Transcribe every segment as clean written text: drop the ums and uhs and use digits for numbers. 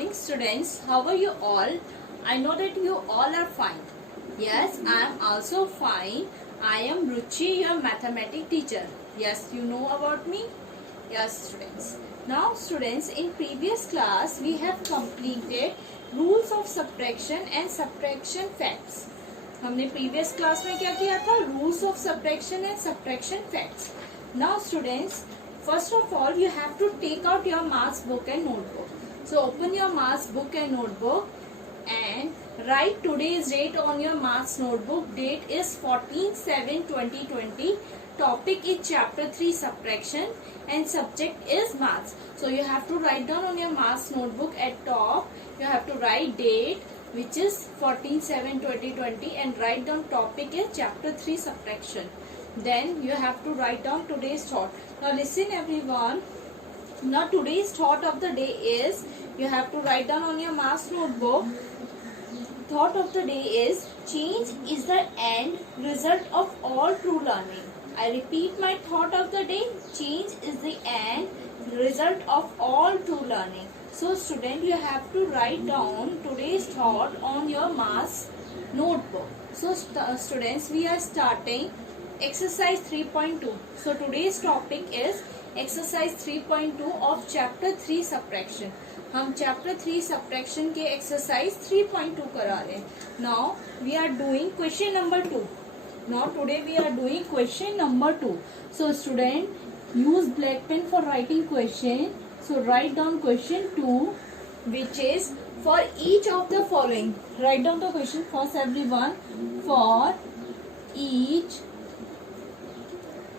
morning students. How are you all? I know that you all are fine. Yes, I am also fine. I am Ruchi, your mathematics teacher. Yes, you know about me? Yes students. Now students, in previous class we have completed rules of subtraction and subtraction facts. हमने previous class में क्या किया था? Rules of subtraction and subtraction facts. Now students, first of all you have to take out your maths book and notebook. So open your maths book and notebook and write today's date on your maths notebook. Date is 14/7/2020. Topic is chapter 3 subtraction and subject is maths. So you have to write down on your maths notebook at top. You have to write date which is 14/7/2020 and write down topic is chapter 3 subtraction. Then you have to write down today's thought. Now listen everyone. Now today's thought of the day is, you have to write down on your maths notebook. Thought of the day is, change is the end result of all true learning. I repeat my thought of the day. Change is the end result of all true learning. So student, you have to write down today's thought on your maths notebook. So students, we are starting exercise 3.2. So today's topic is exercise 3.2 of chapter 3 subtraction. हम chapter 3 subtraction के exercise 3.2 करा रहे हैं. Now we are doing question number 2. Now today we are doing question number 2. So student, use black pen for writing question. So write down question 2, which is for each of the following. Write down the question first everyone. For each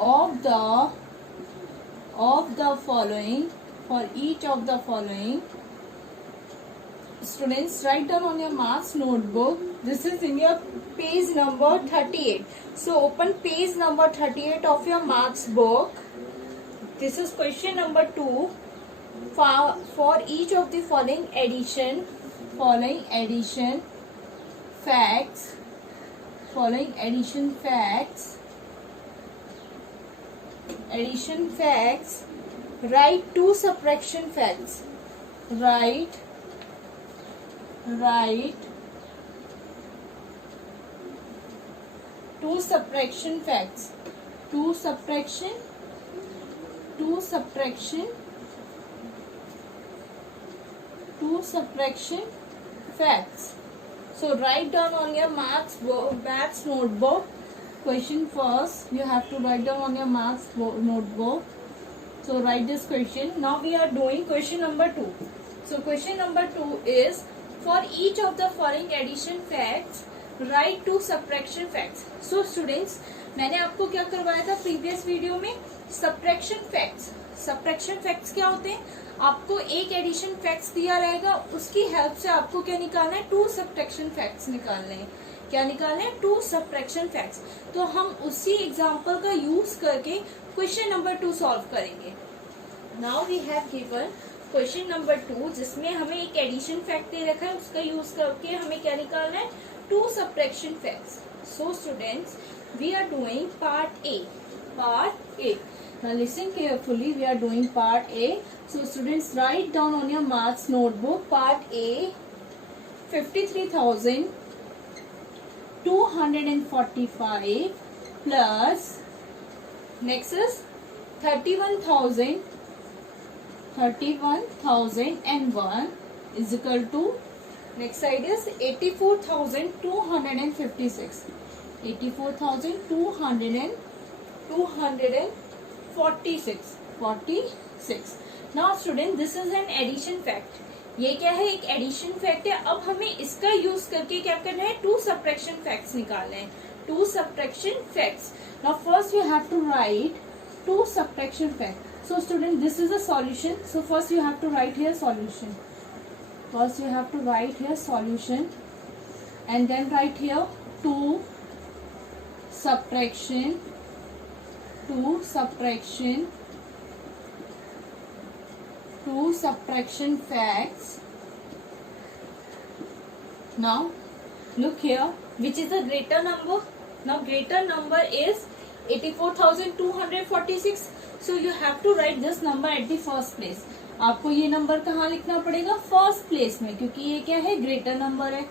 of the following, for each of the following, students write down on your maths notebook. This is in your page number 38. So open page number 38 of your maths book. This is question number 2. For each of the following addition facts, write 2 subtraction facts. Write 2 subtraction facts. 2 subtraction facts. So write down on your maths notebook. Question first, you have to write down on your maths notebook. So write this question. Now we are doing question number 2. So question number 2 is, for each of the following addition facts, write 2 subtraction facts. So students, मैंने आपको क्या करवाया था previous video में? Subtraction facts क्या होते हैं? आपको एक एडिशन फैक्ट्स दिया रहेगा, उसकी हेल्प से आपको क्या निकालना है? 2 सब्ट्रैक्शन फैक्ट्स निकालने हैं. क्या निकालने हैं? 2 सब्ट्रैक्शन फैक्ट्स. तो हम उसी एग्जांपल का यूज करके क्वेश्चन नंबर 2 सॉल्व करेंगे. Now we have given question number 2, जिसमें हमें एक एडिशन फैक्ट दे रखा है, उसका यूज करके हमें क्या निकालना है? 2 subtraction facts. So students, we are doing part A. Now listen carefully, we are doing part A. So students, write down on your maths notebook part A, 53,245 plus next is 31,001 is equal to, next side is 84,256. 46. Now student, this is an addition fact. ये क्या है? एक addition fact है. अब हमें इसका use करके क्या करना है? 2 सब्ट्रैक्शन फैक्ट्स निकालने हैं. 2 subtraction facts. Now first you have to write 2 subtraction facts. So student, this is a solution. So first you have to write here solution. And then write here 2 subtraction facts. Now look here, which is the greater number? Now greater number is 84,246. So you have to write this number at the first place. आपको ये number कहाँ लिखना पड़ेगा, first place में, क्योंकि ये क्या है, ग्रेटर नंबर है.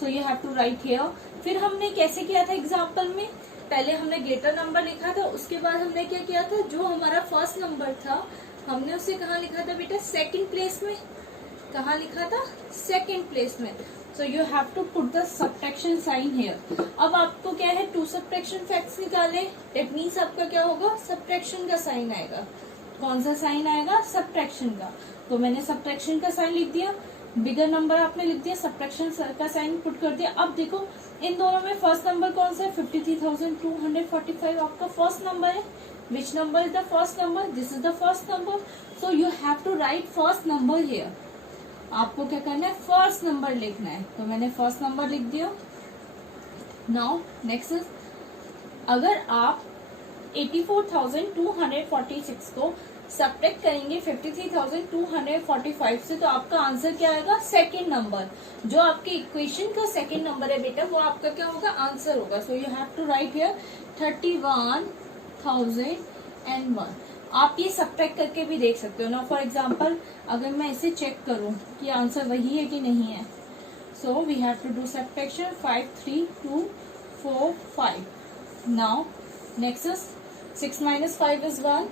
So you have to write here. फिर हमने कैसे किया था एग्जाम्पल में, पहले हमने ग्रेटर नंबर लिखा था, उसके बाद हमने क्या किया था, जो हमारा फर्स्ट नंबर था हमने उसे कहाँ लिखा था बेटा, सेकंड प्लेस में. कहाँ लिखा था, सेकंड प्लेस में. So you have to put the subtraction sign here. अब आपको क्या है, टू सब्ट्रैक्शन फैक्ट्स निकाले, इट मीन्स आपका क्या होगा, सब्ट्रैक्शन का साइन आएगा. कौन सा साइन आएगा, सब्ट्रैक्शन का. तो मैंने सब्ट्रैक्शन का साइन लिख दिया, बिगर नंबर आपने लिख दिया, सब्ट्रैक्शन का साइन पुट कर दिया. अब देखो इन दोनों में फर्स्ट नंबर कौन सा है, 53,245 आपका फर्स्ट नंबर है. Which number is the first number, this is the first number. So you have to write first number here. आपको क्या करना है, फर्स्ट नंबर लिखना है. तो मैंने फर्स्ट नंबर लिख दिया. नाउ नेक्स्ट इज, अगर आप 84,246 को सब्ट्रैक्ट करेंगे 53,245 से, तो आपका आंसर क्या आएगा, सेकेंड नंबर. जो आपके इक्वेशन का सेकेंड नंबर है बेटा, वो आपका क्या होगा, आंसर होगा. So you have to write here 31,001. आप ये सब्ट्रैक्ट करके भी देख सकते हो ना. फॉर एग्जाम्पल अगर मैं इसे चेक करूं कि आंसर वही है कि नहीं है, so we have to do subtraction. 5, 3, 2, 4, 5. Now next is 6 minus 5 is 1.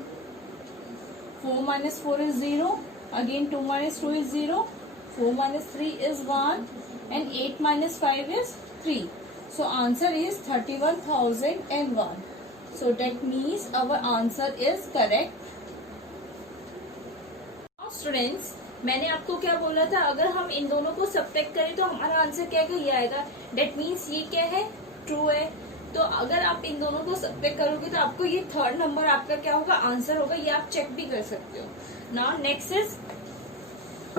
4 minus 4 is 0. Again 2 minus 2 is 0. 4 minus 3 is 1. And 8 minus 5 is 3. So answer is 31,001. So that means our answer is correct. Now students, मैंने आपको क्या बोला था, अगर हम इन दोनों को subtract करें तो हमारा आंसर क्या है, ये आएगा. That means ये क्या है, ट्रू है. तो अगर आप इन दोनों को सब्ट्रैक्ट करोगे तो आपको ये थर्ड नंबर आपका क्या होगा, आंसर होगा. ये आप चेक भी कर सकते हो. नाउ नेक्स्ट इज,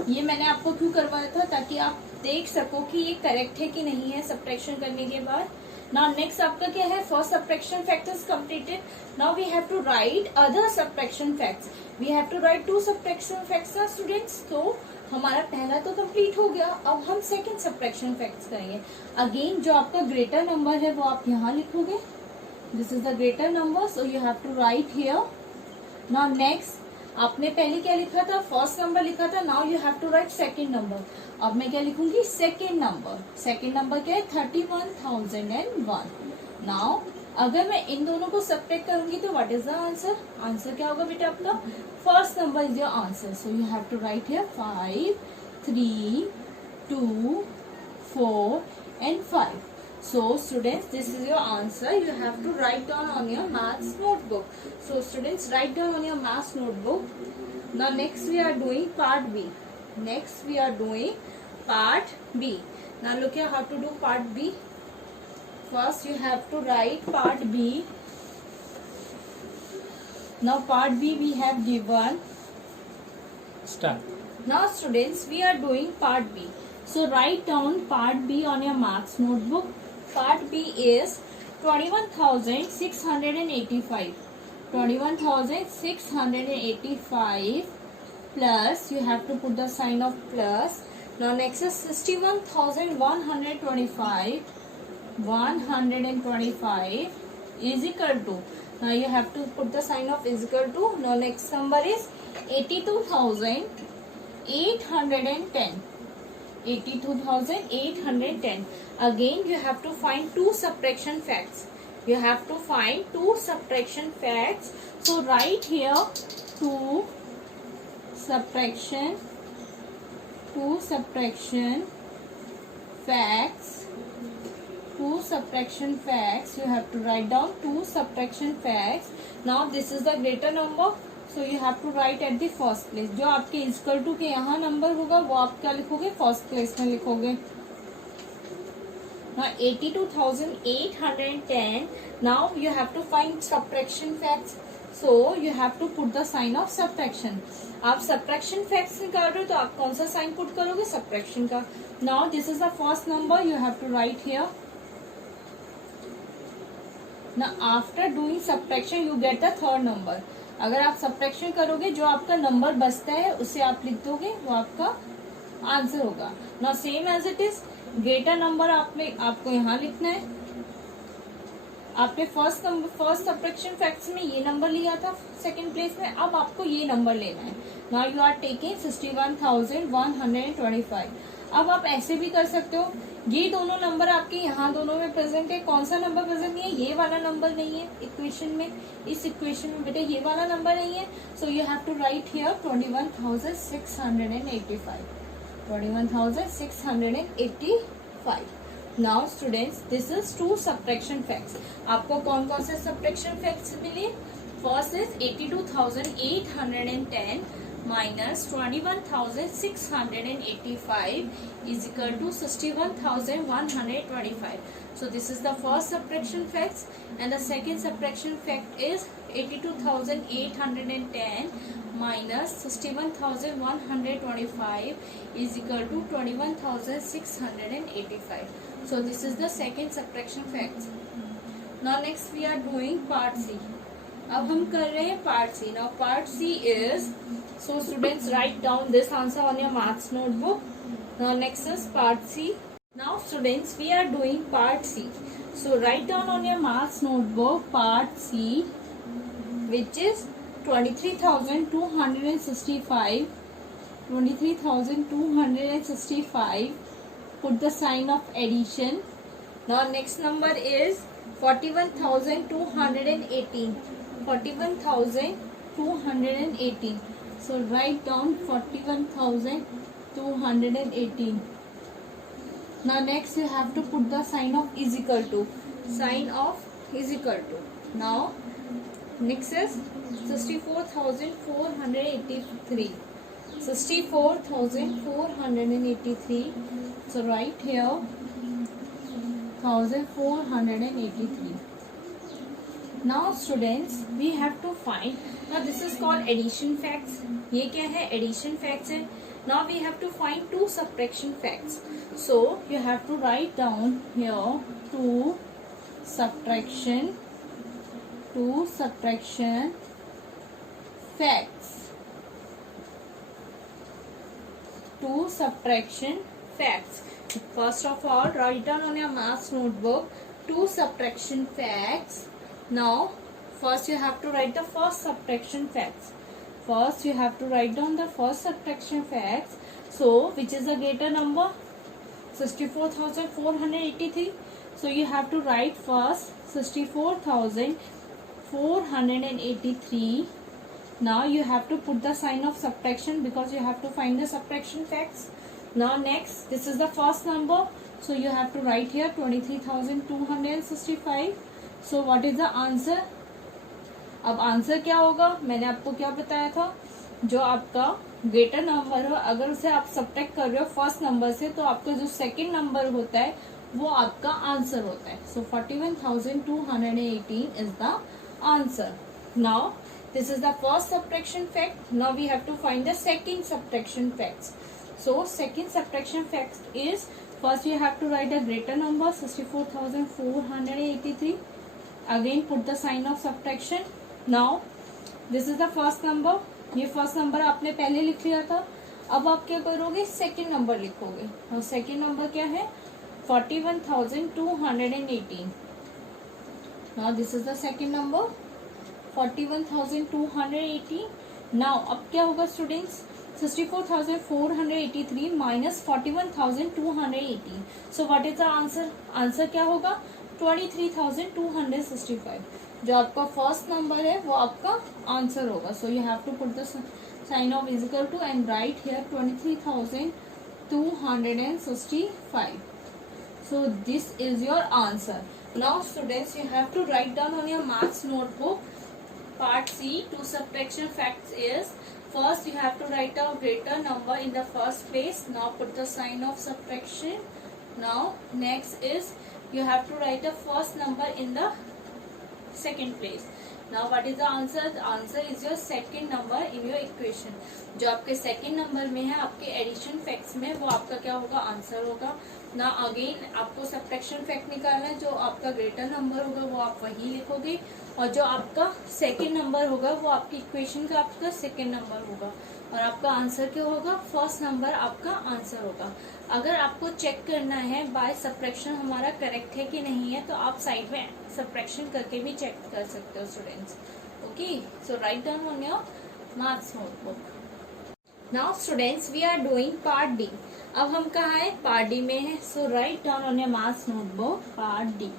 ये मैंने आपको क्यों करवाया था, ताकि आप देख सको कि ये करेक्ट है कि नहीं है सब्ट्रैक्शन करने के बाद. नाउ नेक्स्ट आपका क्या है, first subtraction fact is completed. Now we have to write other subtraction facts. We have to write 2 subtraction facts ना स्टूडेंट्स. तो हमारा पहला तो कंप्लीट हो गया. अब हम सेकंड सब्ट्रैक्शन फैक्ट्स करेंगे. अगेन जो आपका ग्रेटर नंबर है वो आप यहाँ लिखोगे. This is the greater number, so you have to write here. Now next, आपने पहले क्या लिखा था, फर्स्ट नंबर लिखा था. Now you have to write second number. अब मैं क्या लिखूंगी, सेकंड नंबर. सेकंड नंबर क्या है, 31,001. नाउ अगर मैं इन दोनों को सब्ट्रैक्ट करूंगी तो what is the answer, answer क्या होगा बेटा आपका, first number is your answer. So you have to write here 5, 3, 2, 4 and 5. So students, this is your answer. You have to write down on your maths notebook. So students, write down on your maths notebook. Now next we are doing part B. Next we are doing part B. Now look here how to do part B. First you have to write part B. Now part B we have given. Start. Now students, we are doing part B. So write down part B on your maths notebook. Part B is 21,685. 21,685 plus, you have to put the sign of plus. Now next is 61,125. 125 is equal to, now you have to put the sign of is equal to. Now next number is 82,810. 82,810. Again you have to find 2 subtraction facts. You have to find 2 subtraction facts. So write here 2 subtraction facts. 2 subtraction facts. You have to write down 2 subtraction facts. Now this is the greater number. So you have to write at the first place. जो आपके equal to के यहाँ number होगा वो आप क्या लिखोगे, first place में लिखोगे. Now 82,810. Now you have to find subtraction facts. So you have to put the sign of subtraction. आप subtraction facts निकाल रहे हो तो आप कौन सा साइन पुट करोगे, subtraction का. Now this is the first number. You have to write here. Now after doing subtraction you get the third number. अगर आप सब्ट्रैक्शन करोगे जो आपका नंबर बचता है उसे आप लिख दोगे, वो आपका आंसर होगा. Now same as it is, greater number आपको यहाँ लिखना है. आपने फर्स्ट सब्ट्रैक्शन फैक्ट्स में ये नंबर लिया था सेकंड प्लेस में, अब आपको ये नंबर लेना है। Now you are taking 61,125। अब आप ऐसे भी कर सकते हो, ये दोनों नंबर आपके यहाँ दोनों में प्रेजेंट है, कौन सा नंबर प्रेजेंट नहीं है, ये वाला नंबर नहीं है इक्वेशन में, इस इक्वेशन में बेटा ये वाला नंबर नहीं है, so you have to write here 21,685, 21,685। Now students this is two subtraction facts. आपको कौन कौन से सब्ट्रैक्शन फैक्ट्स मिले? First is 82,810 minus 21,685 is equal to 61,125. So this is the first subtraction facts, and the second subtraction fact is 82,810 minus 61,125 is equal to 21,685. So this is the second subtraction facts. Now next we are doing part C. अब हम कर रहे हैं part C. Now part C is, so students write down this answer on your maths notebook. Now next is part C. Now students we are doing part C, so write down on your maths notebook part C which is 23,265, 23,265, put the sign of addition. Now next number is 41,218, 41,218. So write down 41,218. Now next you have to put the sign of is equal to, sign of is equal to. Now next is 64,483, 64,483. So write here 1,483. Now students we have to find, now this is called addition facts. ये क्या है? addition facts है. Now we have to find two subtraction facts. So you have to write down here two subtraction facts. Two subtraction facts. First of all, write down on your maths notebook two subtraction facts. Now first you have to write the first subtraction facts. First you have to write down the first subtraction facts. So which is the greater number? 64,483. So you have to write first 64,483. Now you have to put the sign of subtraction because you have to find the subtraction facts. Now next, this is the first number, so you have to write here 23,265. So what is the answer? अब answer क्या होगा? मैंने आपको क्या बताया था, जो आपका ग्रेटर नंबर हो अगर उसे आप सब्ट्रैक्ट कर रहे हो फर्स्ट नंबर से, तो आपका जो सेकंड नंबर होता है वो आपका आंसर होता है। सो 41,218 is the answer. Now this is the first subtraction fact. Now we have to find the second subtraction facts. So second subtraction fact is, first you have to write a greater number 64,483. Again put the sign of subtraction. Now this is the first number. ये first number आपने पहले लिख लिया था। अब आप क्या करोगे? सेकंड नंबर लिखोगे। और सेकंड नंबर क्या है? 41,218. Now this is the second number 41,218. Now अब क्या होगा students? 64,483 minus 41,218. So what is the answer? Answer क्या होगा? 23,265. जो आपका फर्स्ट नंबर है वो आपका आंसर होगा। So you have to put the sign of is equal to and write here 23,265. So this is your answer. Now students you have to write down on your maths notebook part C. Two subtraction facts is, first you have to write a greater number in the first place. Now put the sign of subtraction. Now next is you have to write the first number in the second place. Now what is the answer? The answer is your second number in your equation. जो आपके second number में है आपके addition facts में, वो आपका क्या होगा? आंसर होगा। ना अगेन आपको सब्ट्रैक्शन फैक्ट निकालना है, जो आपका ग्रेटर नंबर होगा वो आप वही लिखोगे, और जो आपका सेकंड नंबर होगा वो आपकी इक्वेशन का आपका सेकंड नंबर होगा। और आपका आंसर क्या होगा, फर्स्ट नंबर आपका आंसर होगा। अगर आपको चेक करना है बाय सब्ट्रैक्शन हमारा करेक्ट है कि नहीं है, तो आप साइड में सब्ट्रैक्शन करके भी चेक कर सकते हो students. Okay, so write down on your maths notebook. Now students we are doing part D. अब हम कहाँ है, पार्ट डी में है। So write down on your maths notebook part D.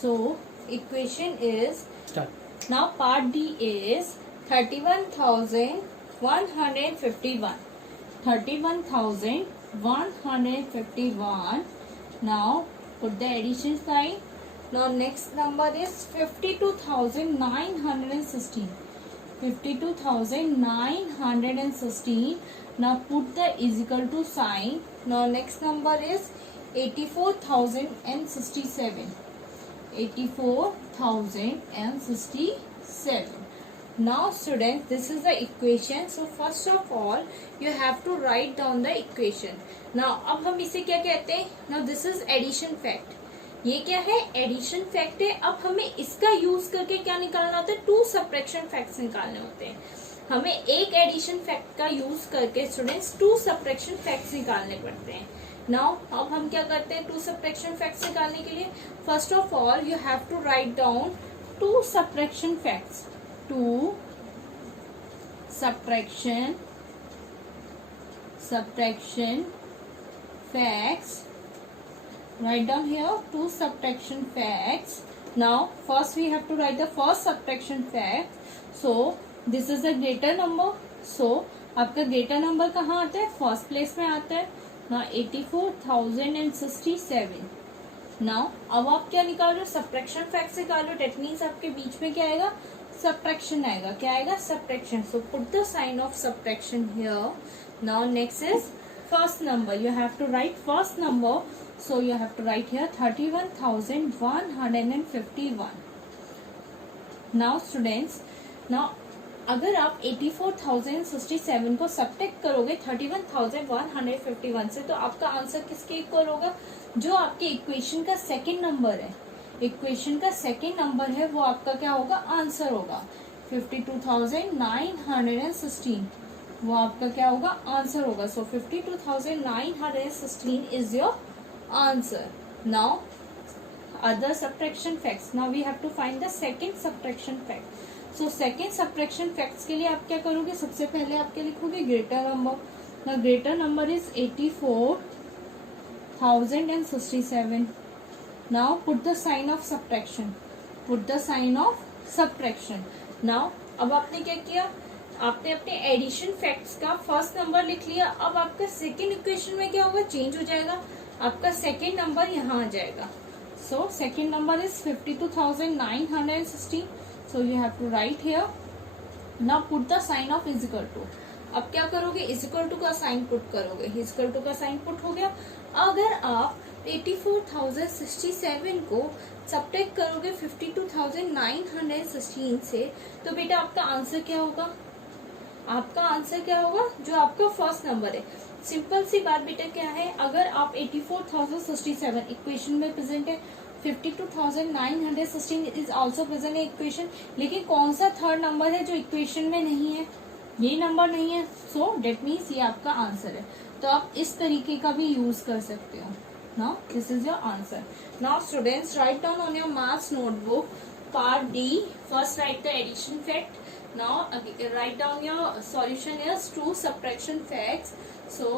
So equation is, Start. now part D is 31,151. 31,151. Now put the addition sign. Now next number is 52,916. 52,916. Now put the is equal to sign. Now next number is 84,067. 84,067. Now students, this is the equation. So first of all you have to write down the equation. Now अब हम इसे क्या कहते हैं, now this is addition fact. ये क्या है, addition fact है। अब हमें इसका यूज करके क्या निकालना होता है, टू सब्ट्रैक्शन फैक्ट्स निकालने होते हैं। हमें एक एडिशन फैक्ट का यूज करके स्टूडेंट्स टू सब्ट्रैक्शन फैक्ट्स निकालने पड़ते हैं। नाउ अब हम क्या करते हैं टू सब्ट्रैक्शन फैक्ट्स निकालने के लिए, first of all you have to write down two subtraction facts. Two subtraction facts. Write down here two subtraction facts. Now first we have to write the first subtraction fact. So this is a greater number. So आपका greater number कहाँ आता है, first place में आता है। Now 84,067. Now अब आप क्या निकाल रहे हो, subtraction facts निकाल रहे हो। That means आपके बीच में क्या आएगा, subtraction आएगा। क्या आएगा, subtraction. So put the sign of subtraction here. Now next is first number. You have to write first number. So you have to write here 31,151. Now students, now अगर आप 84,067 को सब्ट्रैक्ट करोगे 31,151 से, तो आपका आंसर किसके इक्वल होगा, जो आपके इक्वेशन का सेकंड नंबर है। इक्वेशन का सेकंड नंबर है वो आपका क्या होगा, आंसर होगा। 52,916 वो आपका क्या होगा, आंसर होगा। सो 52,916 is your answer. Now other subtraction facts. Now we have to find the second subtraction fact. So second subtraction facts के लिए आप क्या करोगे, सबसे पहले आप क्या लिखोगे, greater number. Now greater number is 84,067. Now put the sign of subtraction. Put the sign of subtraction. Now अब आपने क्या किया, आपने अपने एडिशन फैक्ट्स का फर्स्ट नंबर लिख लिया। अब आपका सेकेंड इक्वेशन में क्या होगा, चेंज हो जाएगा। आपका सेकेंड नंबर यहाँ आ जाएगा। So second number is 52,916. So you have to write here. Now put the sign of is equal to. अब क्या करोगे, इज इक्वल टू का साइन पुट करोगे। इज इक्वल टू का साइन पुट हो गया। अगर आप 84,067 को सब्ट्रैक्ट करोगे 52,916 से, तो बेटा आपका आंसर क्या होगा, आपका आंसर क्या होगा, जो आपका फर्स्ट नंबर है। सिंपल सी बात बेटा क्या है, अगर आप 84,067 इक्वेशन में प्रेजेंट है, 52,916 इज आल्सो प्रेजेंट है इक्वेशन, लेकिन कौन सा थर्ड नंबर है जो इक्वेशन में नहीं है, ये नंबर नहीं है। सो डेट मीन्स ये आपका आंसर है। तो आप इस तरीके का भी यूज कर सकते हो। Now this is your answer. Now students write down on your maths notebook part D. First write the addition fact. Now write down your solution is two subtraction facts. So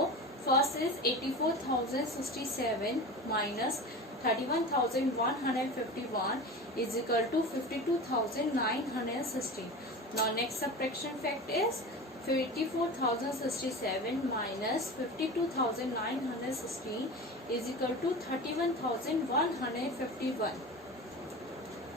first is 84,067 minus 31,151 is equal to 52,916. Now next subtraction fact is 84,067 minus 52,916 is equal to 31,151.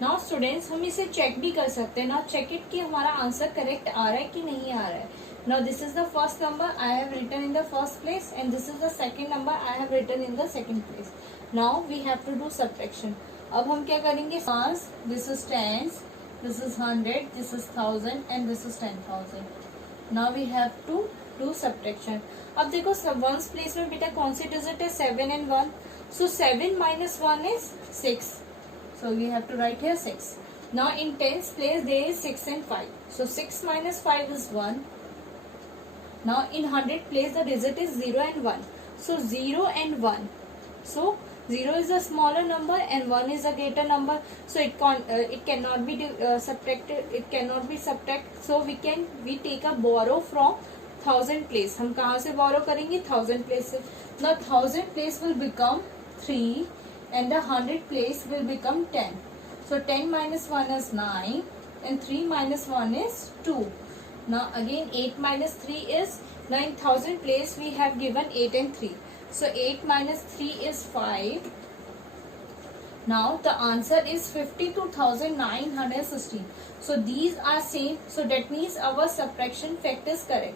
Now students हम इसे check भी कर सकते हैं ना, check it कि हमारा answer correct आ रहा है कि नहीं आ रहा है। Now this is the first number I have written in the first place and this is the second number I have written in the second place. Now we have to do subtraction. अब हम क्या करेंगे, this is tens, this is 100, this is 1000 and this is 10,000. Now we have to do subtraction. अब देखो ones place में बेटा कौन सी digit है, 7 and 1. So 7 minus 1 is 6. So we have to write here 6. Now in tens place there is 6 and 5. So 6 minus 5 is 1. Now in 100 place the digit is 0 and 1. So 0 and 1. So 0 is a smaller number and 1 is a greater number. So it cannot be subtracted. It cannot be subtracted. So we take a borrow from 1000 place. हम कहाँ से borrow करेंगे? 1000 place से. Now 1000 place will become 3 and the 100 place will become 10. So 10 minus 1 is 9 and 3 minus 1 is 2. Now again 8 minus 3 is 9000 place we have given 8 and 3. So 8 minus 3 is 5. Now the answer is 52,916. So these are same. So that means our subtraction fact is correct.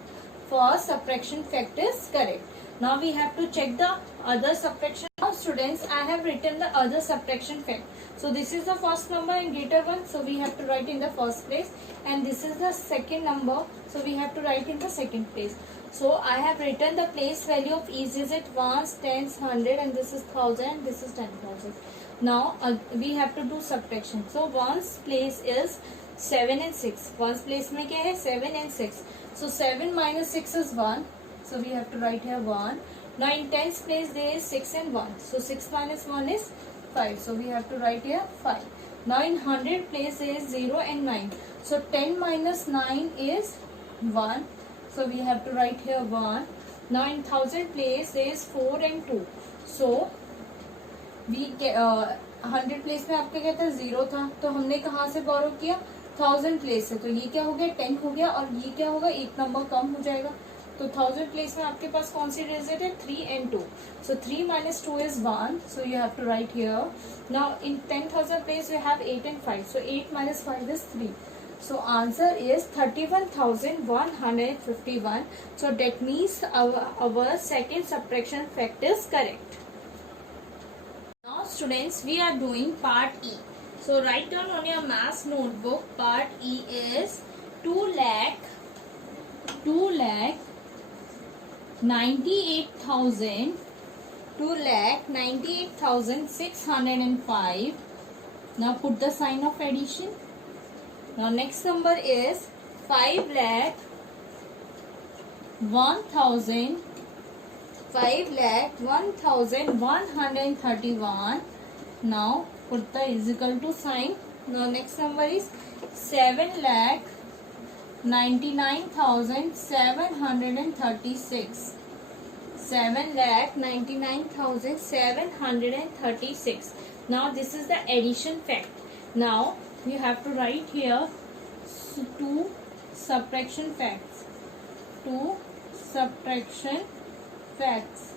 First subtraction fact is correct. Now we have to check the other subtraction. Now students, I have written the other subtraction fact. So this is the first number and greater one. So we have to write in the first place. And this is the second number. So we have to write in the second place. So I have written the place value of each digit ones, tens, 100 and this is 1000 and this is 10,000. Now we have to do subtraction. So ones place is 7 and 6. Ones place में क्या है? 7 and 6. So 7 minus 6 is 1. So we have to write here 1. Now in tens place there is 6 and 1. So 6 minus 1 is 5. So we have to write here 5. Now in 100 place there is 0 and 9. So 10 minus 9 is 1. So we have to write here 1. Now in 1000 place there is 4 and 2. So we 100 place में आपका क्या था? 0 था. तो हमने कहाँ से बोरो किया? 1000 प्लेस से. तो ये क्या हो गया? 10 हो गया और ये क्या होगा? एक नंबर कम हो जाएगा. तो 1000 प्लेस में आपके पास कौन सी डिजिट है? 3 and 2. So 3 minus 2 is 1. So you have to write here. Now in 10,000 place you have 8 and 5. So 8 minus 5 is 3. So answer is 31,151. So that means our second subtraction fact is correct. Now students, we are doing part E. So write down on your maths notebook. Part E is 2,98,605. Now put the sign of addition. Now next number is 5,01,131. Now put the is equal to sign. Now next number is 7,99,736. 7,99,736. Now this is the addition fact. Now you have to write here two subtraction facts. Two subtraction facts.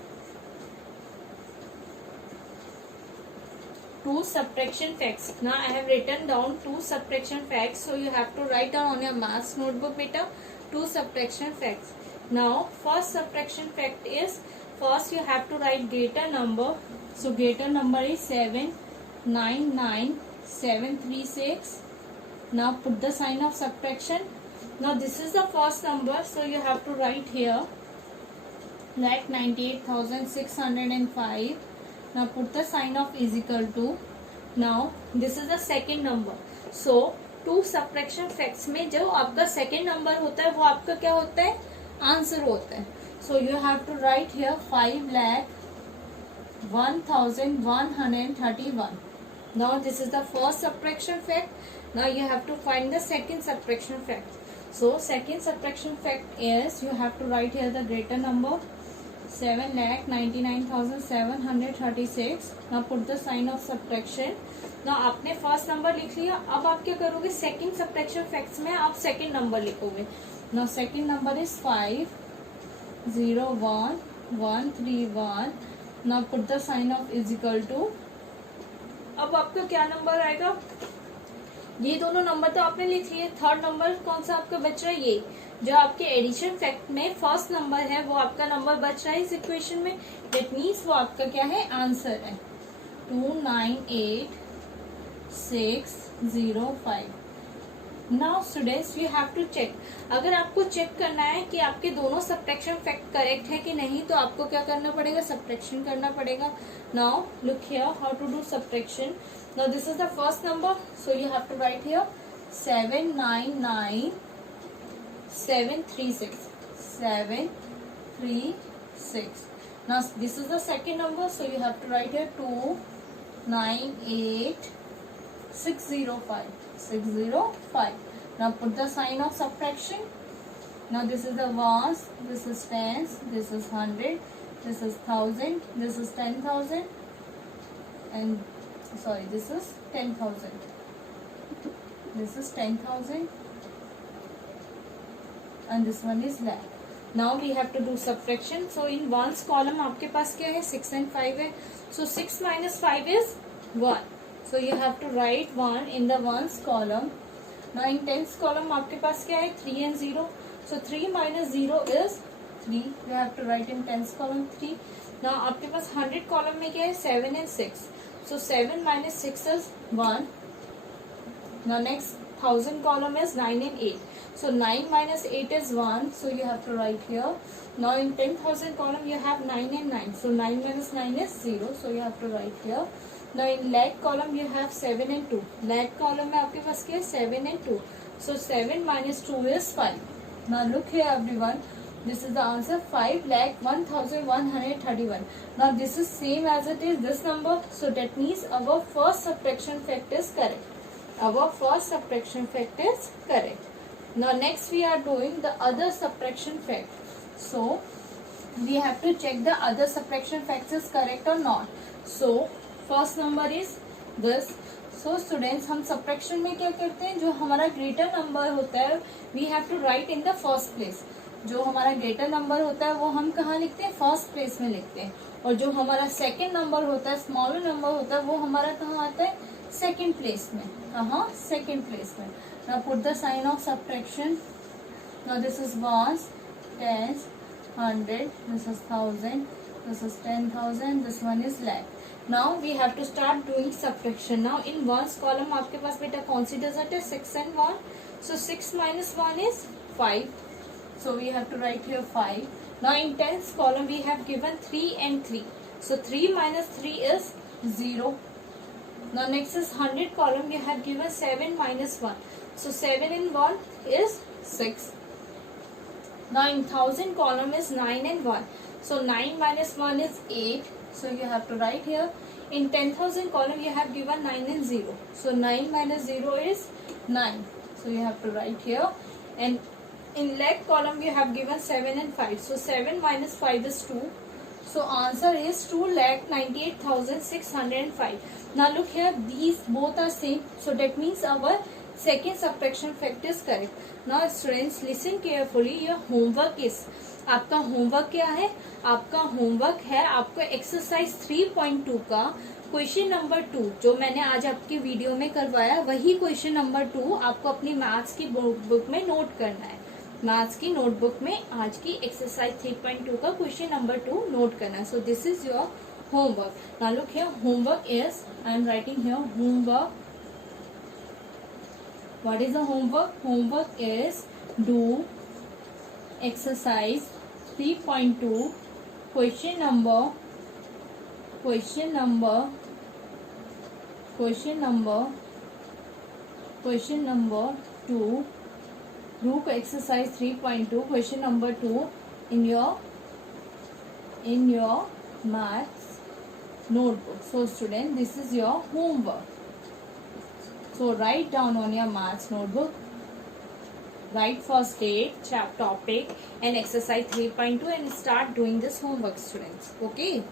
Two subtraction facts. Now I have written down two subtraction facts. So you have to write down on your maths notebook, beta. Two subtraction facts. Now first subtraction fact is, first you have to write greater number. So greater number is 799,736. Now put the sign of subtraction. Now this is the first number. So you have to write here like 98,605. Now put the sign of is equal to. Now this is the second number. So to subtraction facts में जो आपका second number होता है वो आपका क्या होता है? आंसर होता है. So you have to write here 5,01,131. Now this is the first subtraction fact. Now you have to find the second subtraction fact. So second subtraction fact is, you have to write here the greater number 7,99,736. Now put the sign of subtraction. Now आपने first number लिख लिया. अब आप क्या करोगे? Second subtraction facts में आप second number लिखोगे. Now second number is 5,01,131. Now put the sign of is equal to. अब आपका क्या नंबर आएगा? ये दोनों नंबर तो आपने लिख लिए. थर्ड नंबर कौन सा आपका बच रहा है? ये जो आपके एडिशन फैक्ट में फर्स्ट नंबर है वो आपका नंबर बच रहा है इस इक्वेशन में. दैट मीन्स वो आपका क्या है? आंसर है 298,605. Now students you have to check. अगर आपको चेक करना है कि आपके दोनों सबट्रैक्शन फैक्ट करेक्ट है कि नहीं, तो आपको क्या करना पड़ेगा? सबट्रैक्शन करना पड़ेगा. Now look here how to do subtraction. Now this is the first number. So you have to write here 799,736. 7 3 6. Now this is the second number, so you have to write here 2 9 8 605. 605. Now put the sign of subtraction. Now this is the ones, this is tens, this is 100, this is 1000, this is 10,000, and sorry, this is 10,000. This is 10,000, and this one is lakh. Now we have to do subtraction. So in ones column आपके पास क्या है? 6 and 5 है. So 6 minus 5 is 1. So you have to write 1 in the ones column. Now in tens column आपके पास क्या है? 3 and 0. So 3 minus 0 is 3. You have to write in tens column 3. Now आपके पास 100 column में क्या है? 7 and 6. So 7 minus 6 is 1. Now next 1000 column is 9 and 8. So 9 minus 8 is 1. So you have to write here. Now in 10,000 column you have 9 and 9. So 9 minus 9 is 0. So you have to write here. Now in lakh column you have 7 and 2. Lakh column में आपके पास क्या है? 7 and 2. So 7 minus 2 is 5. Now look here everyone. This is the answer, 5,01,131. Now this is same as it is this number. So that means our first subtraction fact is correct. Our first subtraction fact is correct. Now next we are doing the other subtraction fact. So we have to check the other subtraction facts is correct or not. So first number is this. So students, हम subtraction में क्या करते हैं? जो हमारा greater number होता है we have to write in the first place. जो हमारा greater number होता है वो हम कहाँ लिखते हैं? first place में लिखते हैं. और जो हमारा second number होता है, smaller number होता है, वो हमारा कहाँ आता है? second place में. कहाँ? second place में. Now put the sign of subtraction. Now this is ones, tens, 100, this is 1000, this is 10,000, this one is lakh. Now we have to start doing subtraction. Now in ones column आपके पास बेटा कौन सी digit है? 6 and 1. So 6 minus 1 is 5. So we have to write here 5. Now in tens column we have given 3 and 3. So 3 minus 3 is 0. Now next is 100 column we have given 7 minus 1. So 7 and 1 is 6. Now in 1000 column is 9 and 1. So 9 minus 1 is 8. So you have to write here. In 10,000 column you have given 9 and 0. So 9 minus 0 is 9. So you have to write here. And in lakh column you have given 7 and 5. So 7 minus 5 is 2. So answer is 2,98,605. Now look here, these both are same. So that means our second subtraction fact is correct. Now students listen carefully. Your homework is, आपका homework क्या है? आपका homework है आपको exercise 3.2 का question number 2 जो मैंने आज आपकी वीडियो में करवाया, वही क्वेश्चन नंबर 2 आपको अपनी मैथ्स की बुक में नोट करना है. मैथ्स की नोटबुक में आज की एक्सरसाइज 3.2 का क्वेश्चन नंबर 2 नोट करना है. So this is your homework. Now look here, homework is, I am writing here homework. What is the homework? Homework is do exercise 3.2 question number 2. Do exercise 3.2 question number 2 in your maths notebook. So student, this is your homework. So write down on your maths notebook, write first date, topic and exercise 3.2 and start doing this homework students. Okay.